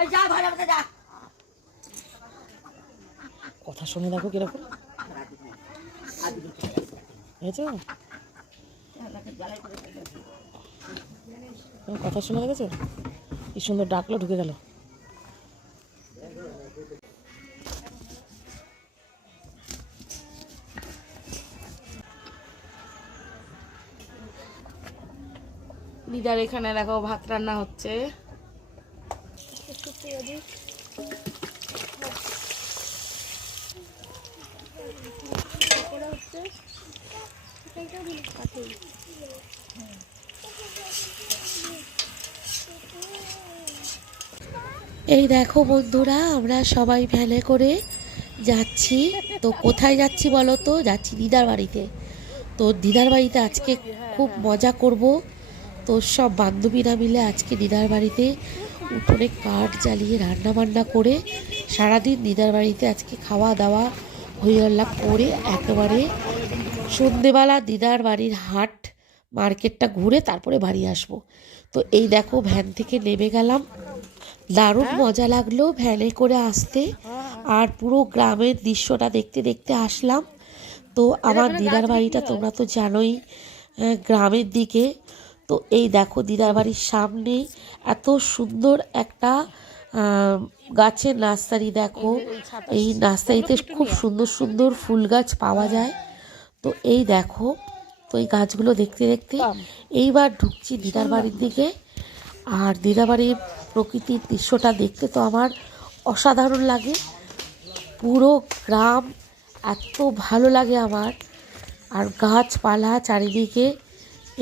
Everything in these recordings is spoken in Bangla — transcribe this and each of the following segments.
এই যা ঘরের যা। কথা শুনে দেখো কীরকম। বুঝেছ তুমি কথা শুনে দেখেছ? কি সুন্দর ডাকলো ঢুকে গেল। দিদার এখানে দেখো ভাত রান্না হচ্ছে। এই দেখো বন্ধুরা, আমরা সবাই ভ্যানে করে যাচ্ছি। তো কোথায় যাচ্ছি বলো তো? যাচ্ছি দিদার বাড়িতে। তো দিদার বাড়িতে আজকে খুব মজা করব। তো সব বান্ধবীরা মিলে আজকে দিদার বাড়িতে উঠোনে কাঠ জ্বালিয়ে রান্না বান্না করে সারাদিন দিদার বাড়িতে আজকে খাওয়া দাওয়া হইহল্লা করে একেবারে সন্ধেবেলা দিদার বাড়ির হাট মার্কেটটা ঘুরে তারপরে বাড়ি আসব। তো এই দেখো ভ্যান থেকে নেমে গেলাম। দারুণ মজা লাগল ভ্যানে করে আসতে আর পুরো গ্রামের দৃশ্যটা দেখতে দেখতে আসলাম। তো আমার দিদার বাড়িটা তোমরা তো জানোই গ্রামের দিকে। তো এই দেখো দিদার বাড়ির সামনে এত সুন্দর একটা গাছের নার্সারি দেখো। এই নার্সারিতে খুব সুন্দর সুন্দর ফুল গাছ পাওয়া যায়। তো এই দেখো তো এই গাছগুলো দেখতে দেখতে এইবার ঢুকছি দিদার বাড়ির দিকে। আর দিদাবাড়ির প্রকৃতির দৃশ্যটা দেখতে তো আমার অসাধারণ লাগে। পুরো গ্রাম এত ভালো লাগে আমার। আর গাছপালা চারিদিকে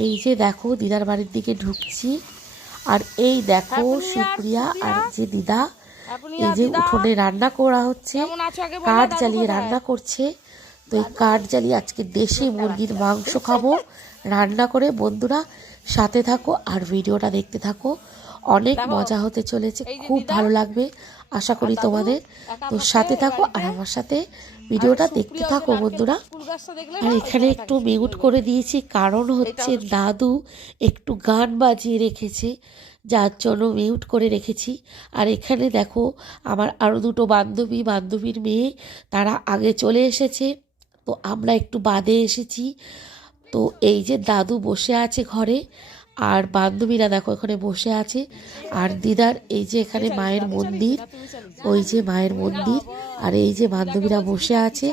এই যে দেখো দিদার বাড়ির দিকে ঢুকছি। আর এই দেখো সুপ্রিয়া আর যে দিদা এই যে উঠোনে রান্না করা হচ্ছে। কাঠ জ্বালিয়ে রান্না করছে। তো এই কাঠ জ্বালিয়ে আজকে দেশি মুরগির মাংস খাব। রান্না করে বন্ধুরা সাথে থাকো আর ভিডিওটা দেখতে থাকো। অনেক মজা হতে চলেছে। খুব ভালো লাগবে। আশা করি তোমাদের তো সাথে থাকো আর আমার সাথে ভিডিওটা দেখতে থাকো বন্ধুরা। আর এখানে একটু মিউট করে দিয়েছি কারণ হচ্ছে দাদু একটু গান বাজিয়ে রেখেছে যার জন্য মিউট করে রেখেছি। আর এখানে দেখো আমার আরও দুটো বান্ধবী বান্ধবীর মেয়ে তারা আগে চলে এসেছে তো আমরা একটু বাদে এসেছি। তো এই যে দাদু বসে আছে ঘরে আর বান্ধবীরা দেখো এখানে বসে আছে। আর দিদার এই যে এখানে মায়ের মন্দির, ওই যে মায়ের মন্দির, আর এই যে বান্ধবীরা বসে আছে।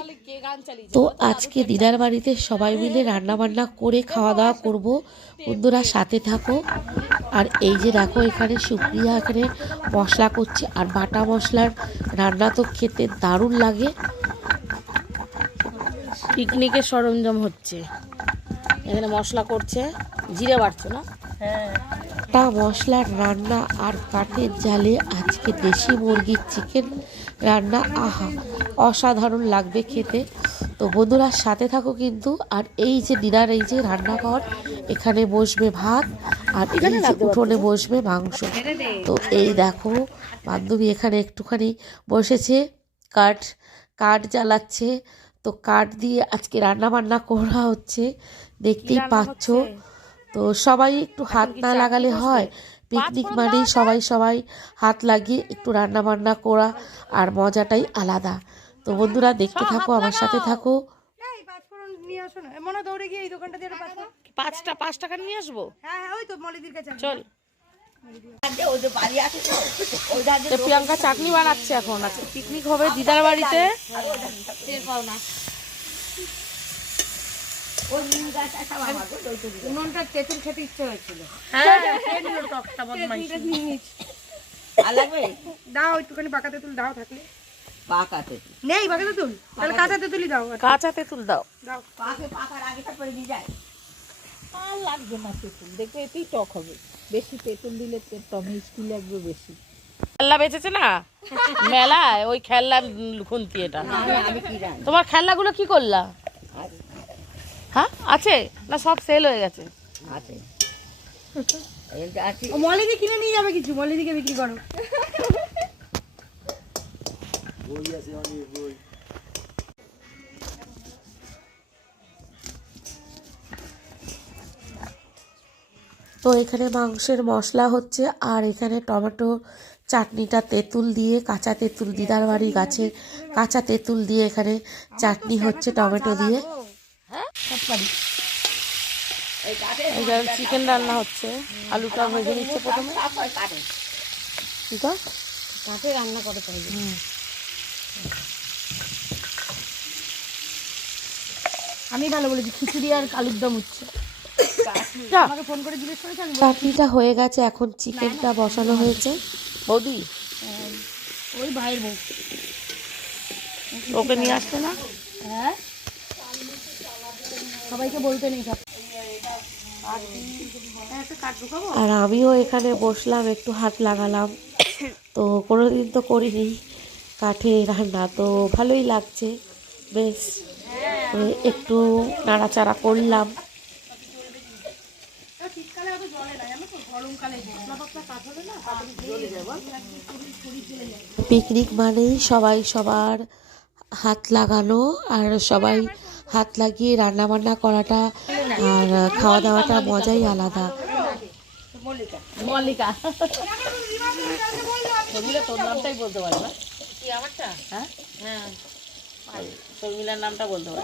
তো আজকে দিদার বাড়িতে সবাই মিলে রান্না বান্না করে খাওয়া দাওয়া করব। বন্ধুরা সাথে থাকো। আর এই যে দেখো এখানে সুপ্রিয়া এখানে মশলা করছে, আর বাটা মশলার রান্না তো খেতে দারুণ লাগে। পিকনিকের সরঞ্জাম হচ্ছে। এখানে মশলা করছে জিরে বাড়ছে না? তা মশলার রান্না আর কাঠের জালে আজকে দেশি মুরগির চিকেন রান্না আহা অসাধারণ লাগবে খেতে। তো বন্ধুরা সাথে থাকো কিন্তু। আর এই যে ডিনার এই যে রান্নাঘর এখানে বসবে ভাত আর এই যে উঠোনে বসবে মাংস। তো এই দেখো বান্ধবী এখানে একটুখানি বসেছে কাঠ কাঠ জ্বালাচ্ছে। তো কাঠ দিয়ে আজকে রান্না বান্না করা হচ্ছে। দেখতেই পাচ্ছ। তো সবাই একটু হাত না লাগালে হয়। পিকনিক মানেই সবাই সবাই হাত লাগিয়ে একটু রান্না বান্না করা আর মজাটাই আলাদা। তো বন্ধুরা দেখতে থাকো আমার সাথে থাকো। হয় দৌড়ে গিয়ে এই দোকানটা দিয়ে পাঁচটা পাঁচ টাকা নিয়ে আসব? হ্যাঁ হ্যাঁ ওই তো মলিদির কাছে চল। প্রিয়াঙ্কা চাটনি বানাচ্ছে এখন। আজকে পিকনিক হবে দিদার বাড়িতে ওই নিম গাছ সব আমার গো, ওই তো দিদি। উনুনটা তেঁতুল খেতে ইচ্ছে হয়েছিল। আর লাগবে? দাও একটুখানি পাকা তেঁতুল দাও থাকলে। নেই পাকা তেঁতুল। তাহলে কাঁচা তেঁতুলই দাও। কাঁচা তেঁতুল দাও। দাও। পাকে পাকার আগে তারপরে দিয়ে যায়। আর লাগবে না তেঁতুল। দেখবে এতেই টক হবে। বেশি তেঁতুল দিলে তে- টক মিষ্টি লাগবে বেশি। খেলনা বেঁচেছে না? মেলায় ওই খেলনা খুন্তি এটা। আমি কি জানি? তোমার খেলনাগুলো কি করলা? হ্যাঁ? আছে। না সব সেল হয়ে গেছে। আছে। মলিদি কিনে নিয়ে যাবে কিছু। মলিদিকে বিক্রি করো। তো এখানে মাংসের মশলা হচ্ছে আর এখানে টমেটো চাটনিটা তেঁতুল দিয়ে কাঁচা তেঁতুল দিদার বাড়ি গাছের কাঁচা তেঁতুল দিয়ে এখানে চাটনি হচ্ছে টমেটো দিয়ে। চিকেন রান্না হচ্ছে আলুটা ভেজে নিচ্ছে প্রথমে। কাঠে রান্না করে তাই আমি ভালো বলেছি খিচুড়ি আর আলুর দম হচ্ছে। চাটনিটা হয়ে গেছে এখন চিকেনটা বসানো হয়েছে। বৌদি? ওই ভাইয়ের বউ। ওকে নিয়ে আসতে না? হ্যাঁ? সবাইকে বলতে নেই সব। আর আমিও এখানে বসলাম, একটু হাত লাগালাম। তো কোনোদিন তো করিনি কাঠে রান্না, তো ভালোই লাগছে, বেশ। একটু নাড়াচাড়া করলাম। পিকনিক মানেই সবাই সবার হাত লাগানো আর সবাই হাত লাগিয়ে রান্না বান্না করাটা আর খাওয়া দাওয়াটা মজাই আলাদা। মল্লিকা। তোর নামটাই বলতে পারে না? কি আমারটা? হ্যাঁ? হ্যাঁ। পারি। শর্মিলার নামটা বলতে পারে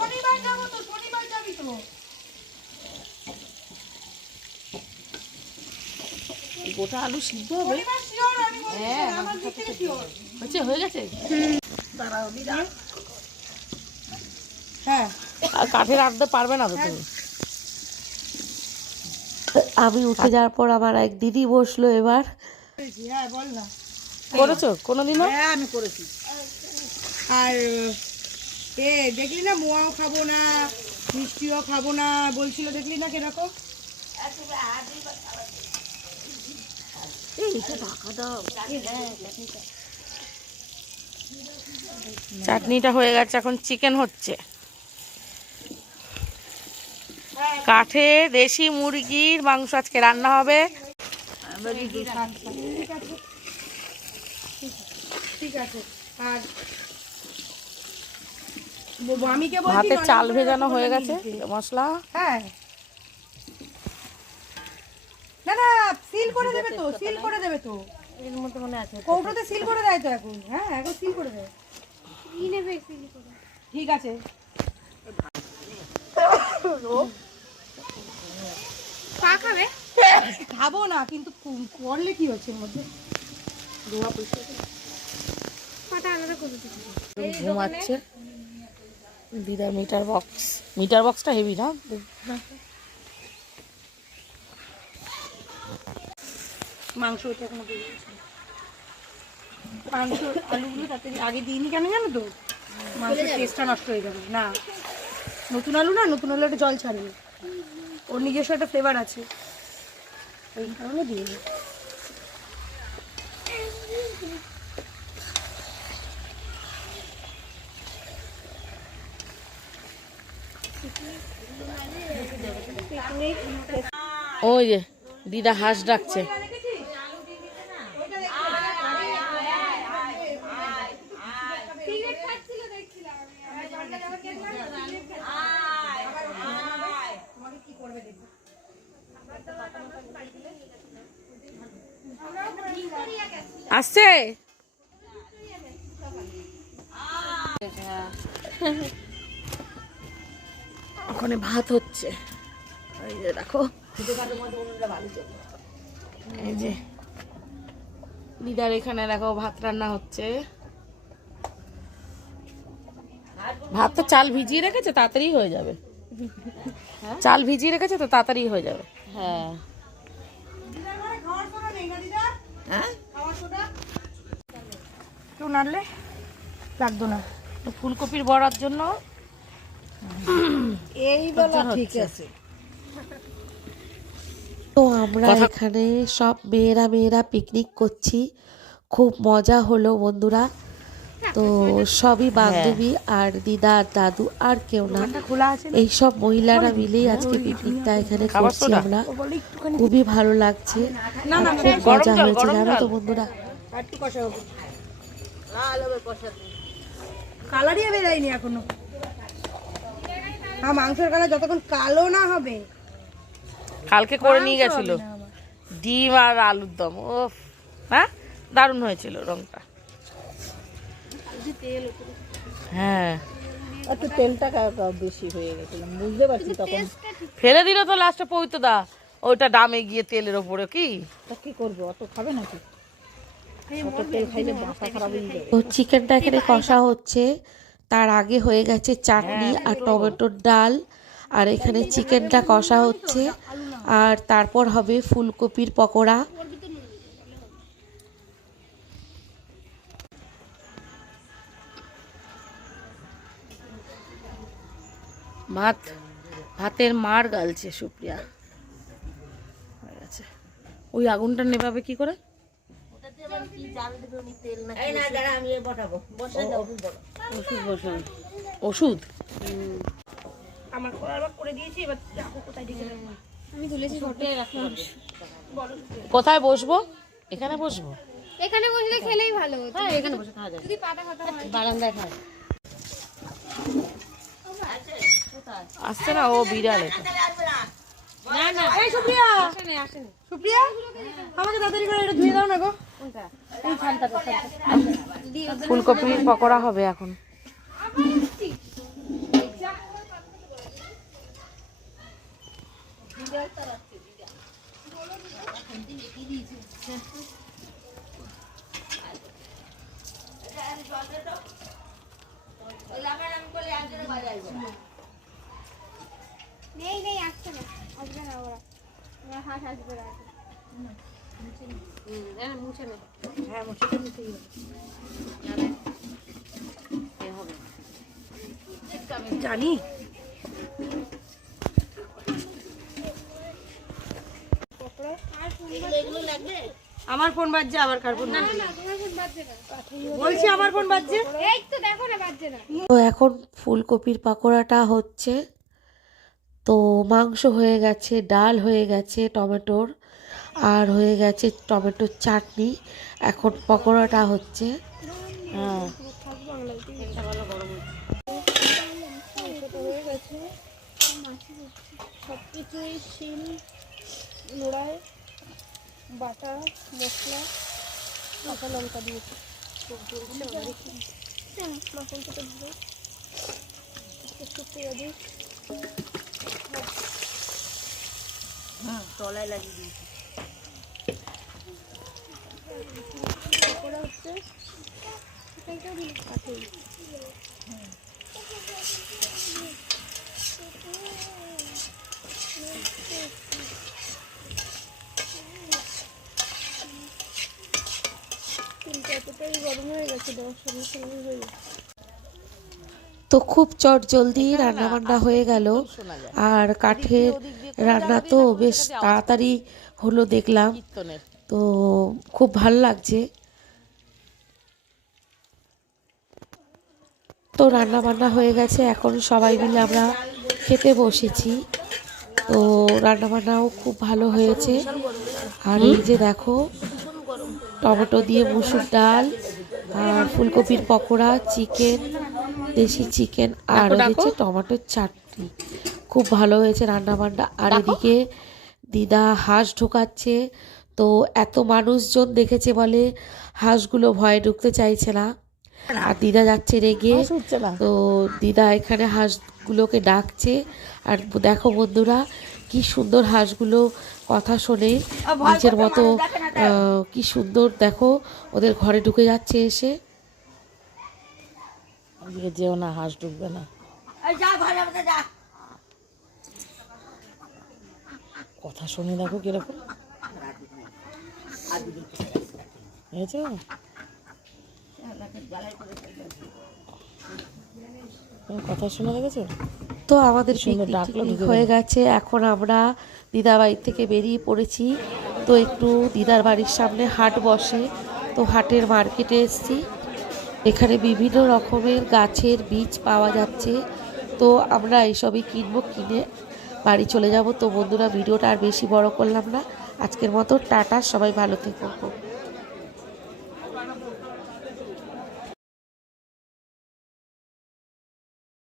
গোটা আলু সিদ্ধ হবে? হ্যাঁ হচ্ছে হয়ে গেছে। হ্যাঁ। আর কাঠে রাখতে পারবে না তো তুমি। আমি উঠে যাওয়ার পর আমার এক দিদি বসল এবার। হ্যাঁ বল না। করেছ? কোনোদিনও? হ্যাঁ আমি করেছি। আর এ দেখলি না মোয়াও খাব না মিষ্টিও খাব না বলছিল দেখলি না কীরকম? চাটনিটা হয়ে গেছে এখন চিকেন হচ্ছে। কাঠে দেশি মুরগির মাংস আজকে রান্না হবে। ভাতে চাল ভেজানো হয়ে গেছে মশলা। হ্যাঁ। না না সিল করে দেবে তো সিল করে দেবে তো। এর মধ্যে মনে আছে। কৌটোতে সিল করে দেয় তো এখন। হ্যাঁ এখন সিল করে দেয়। কি নেবে সিল করে? ঠিক আছে। পা খাবে? খাব না কিন্তু করলে কি হচ্ছে এর মধ্যে? ধোয়া। আলাদা করে ঘুমাচ্ছে। দিদার মিটার বক্স। মিটার বক্সটা হেভি না? মাংস। মাংস আলুগুলো তাতে আগে দিইনি কেন জানো তো? মাংসের টেস্টটা নষ্ট হয়ে যাবে। না। নতুন আলু না নতুন আলু একটা জল ছাড়বে ওর নিজস্ব একটা ফ্লেভার আছে। ওই কারণে দিয়ে দিই। ওই যে দিদা হাঁস ডাকছে। আসছে ওখানে ভাত হচ্ছে। এই যে দেখো। এই যে। দিদার এখানে দেখো ভাত রান্না হচ্ছে। ভাত তো চাল ভিজিয়ে রেখেছে তাড়াতাড়ি হয়ে যাবে। চাল ভিজিয়ে রেখেছে তো তাড়াতাড়ি হয়ে যাবে। হ্যাঁ। হ্যাঁ? কেউ নাড়লে লাগতো না। তো ফুলকপির বড়ার জন্য এই বেলা ঠিক আছে। তো আমরা এখানে সব মেয়েরা মেয়েরা পিকনিক করছি। খুব মজা হলো বন্ধুরা। তো সবই বান্ধবী আর দিদা আর দাদু আর কেউ না। এই সব মহিলারা মিলেই আজকে পিকনিকটা এখানে করছি আমরা। খুবই ভালো লাগছে। খুব মজা হয়েছে জানো তো বন্ধুরা। কষা হবে কালারই বেরায়নি এখনও। হ্যাঁ মাংসের কালার যতক্ষণ কালো না হবে। কালকে করে নিয়ে গেছিল। ডিম আর আলুর দম ও হ্যাঁ? দারুণ হয়েছিল রংটা। হ্যাঁ। একটু তেলটা বেশি হয়ে গেছিল। বুঝতে পারছি তখন। ফেলে দিল তো লাস্টে পবিত্র দা ওইটা দামে গিয়ে তেলের ওপরে কি? তা কি করব? অত খাবে নাকি? তো চিকেনটা এখানে কষা হচ্ছে। তার আগে হয়ে গেছে চাটনি আর টমেটোর ডাল। আর এখানে চিকেনটা কষা হচ্ছে। আর তারপর হবে ফুলকপির পকোড়া। ভাত ভাতের মার গালছে সুপ্রিয়া। হয়ে গেছে। ওই আগুনটা নেভাবে কি করে? এই না দাঁড়া আমি বসাবো। বসে দাও ওষুধ বসাবে ওষুধ? আমার আবার করে দিয়েছি এবার কোথায় ডেকে দেবো কোথায় বসবো? এখানে বসবো? এখানে বসলে খেলেই ভালো হতো। হ্যাঁ এখানে বসে খাওয়া যায়। যদি পাতা খাতা হয়। বারান্দায় খায় আসছে না ও বিড়াল এটা। এই সুপ্রিয়া! সুপ্রিয়া? আমাকে তাড়াতাড়ি করে এটা ধুয়ে দাও না গো। ফুলকপির পকোড়া হবে এখন। নেই নেই আসছে না। আসবে না ওরা। ওরা আসবে না। জানি আমার ফোন বাজছে আবার কার ফোন বাজছে? তোমার ফোন বাজছে না। বলছি আমার ফোন বাজছে? এই তো দেখো না বাজছে না। তো এখন ফুলকপির পাকোড়াটা হচ্ছে তো মাংস হয়ে গেছে ডাল হয়ে গেছে টমেটোর। আর হয়ে গেছে টমেটোর চাটনি। এখন পকোড়াটা হচ্ছে। হ্যাঁ। হয়ে গেছে সব কিছুই শিল নোড়ায় বাটা মশলা কাঁচা লঙ্কা দিয়েছি। মাখনটা তো দিও একটু পেঁয়াজ দিই তলায় লাগিয়ে দিয়েছি। হচ্ছে তো খুব চট জলদি রান্না বান্না হয়ে গেল, আর কাঠের রান্না তো বেশ তাড়াতাড়ি হলো দেখলাম। তো খুব ভালো লাগছে। তো রান্না বান্না হয়ে গেছে এখন সবাই মিলে আমরা খেতে বসেছি। তো রান্না বান্নাও খুব ভালো হয়েছে। আর এই যে দেখো টমেটো দিয়ে মুসুর ডাল আর ফুলকপির পকোড়া চিকেন দেশি চিকেন আর হয়েছে টমেটোর চাটনি। খুব ভালো হয়েছে রান্না বান্না আর এদিকে দিদা হাঁস ঢোকাচ্ছে। তো এত মানুষজন দেখেছে বলে হাঁসগুলো ভয়ে ঢুকতে চাইছে না। আর দিদা যাচ্ছে রেগে। না। তো দিদা এখানে হাঁসগুলোকে ডাকছে। আর দেখো বন্ধুরা কি সুন্দর হাঁসগুলো কথা শোনে। নিজের মতো আহ, কি সুন্দর দেখো ওদের ঘরে ঢুকে যাচ্ছে এসে। যেও না হাঁস ঢুকবে না। এই যা ঘরে মধ্যে যা। কথা শুনে দেখো কীরকম। তুমি কথা শুনে দেখেছ তো আমাদের পিকনিক হয়ে গেছে। এখন আমরা দিদার বাড়ি থেকে বেরিয়ে পড়েছি। তো একটু দিদার বাড়ির সামনে হাট বসে। তো হাটের মার্কেটে এসেছি। এখানে বিভিন্ন রকমের গাছের বীজ পাওয়া যাচ্ছে। তো আমরা এইসবই কিনবো কিনে বাড়ি চলে যাব। তো বন্ধুরা ভিডিওটা আর বেশি বড় করলাম না। আজকের মতো টাটা সবাই ভালো থেকো।